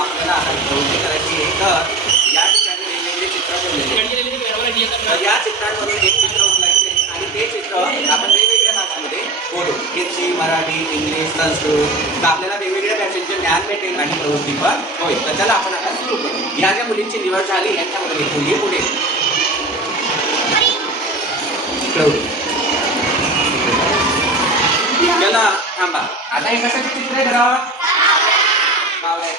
आपल्याला आता प्रवृत्ती करायची आहे. तर या ठिकाणी वेगवेगळे चित्र ठेवलेले, या चित्रांमधून एक चित्र उचलायचे आणि ते चित्र आपण वेगवेगळ्या भाषांमध्ये बोलू. हिंदी, मराठी, इंग्लिश, संस्कृत. तर आपल्याला वेगवेगळ्या भाषेचे ज्ञान भेटेल आणि प्रवृत्ती पण होईल. तर चला आपण आता सुरू करू. या ज्या मुलींची निवड झाली यांच्यामध्ये मुली पुढे प्रवृत्ती. चला थांबा. आता हे कशाचे चित्र आहे बरं?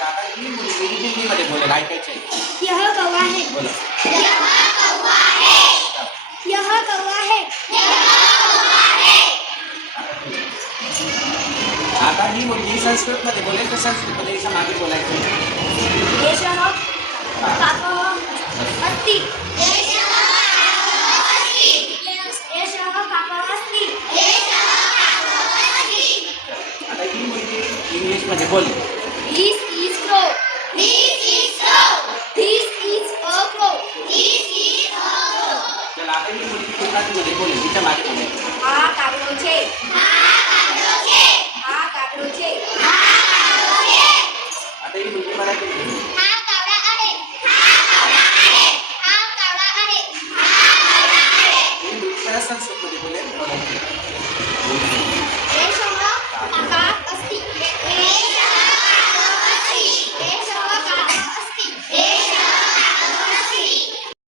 आता ही मुलगी हिंदीमध्ये बोलेल, ऐकायचं आहे. यह कौवा है. बोला. यह कौवा है. यह कौवा है. यह कौवा है. आता ही मुलगी संस्कृतमध्ये बोलेल तर संस्कृतमध्ये हिच्या मागे बोलायचं. एषः काकः अस्ति. एषः काकः अस्ति. एषः काकः अस्ति. एषः काकः अस्ति. आता ही मुलगी इंग्लिशमध्ये बोलेल. This is crow. This is crow. This is a crow. This is a crow. चला आता ही मुलगी गुजरातीमध्ये बोलेल, तिच्या मागे बोलायचं. हा कागडो છે. हा कागडो છે. हा कागडो છે. हा कागडो છે. आता ही मुलगी मराठीत बोलेल. हा कावडा आहे. हा कावडा आहे. हा कावडा आहे. हा कावडा आहे. ही मुलगी परत संस्कृतमध्ये बोलेल.